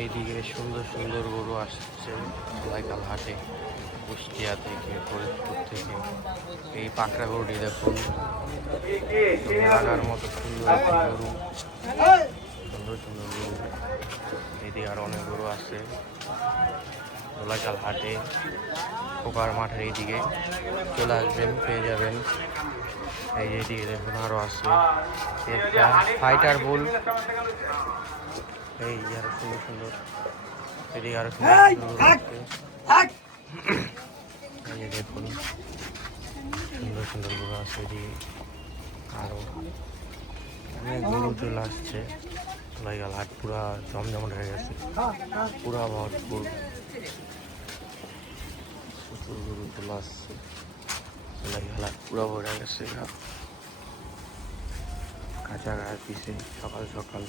এইদিকে সুন্দর সুন্দর গরু আসছে লাইকাল হাটে, কুষ্টিয়া থেকে, ফরিদপুর থেকে। এই পাকড়া গরুটি দেখুন, লাগার মতো সুন্দর একটি গরু, সুন্দর সুন্দর গরু। এইদিকে আর অনেক গরু আছে ধোলাইকাল হাটে, পোকার মাঠের এইদিকে চলে আসবেন, পেয়ে যাবেন। এই যে এইদিকে দেখুন আরো আছে একটা ফাইটার বুল। এই আরো সুন্দর সুন্দর, এদিকে আরো সুন্দর সুন্দর গরু আছে। এই যে দেখুন সুন্দর সুন্দর গরু আছে, এদিকে আরো অনেক গরু চলে আসছে। লাইগাল হাট পুরা জমজমাট হয়ে গেছে, পুরা ভরপুর, প্রচুর গরু চলে আসছে। লাইগাল হাট পুরা ভরে গেছে, কাঁচা গায়ে পিছে সকাল সকাল।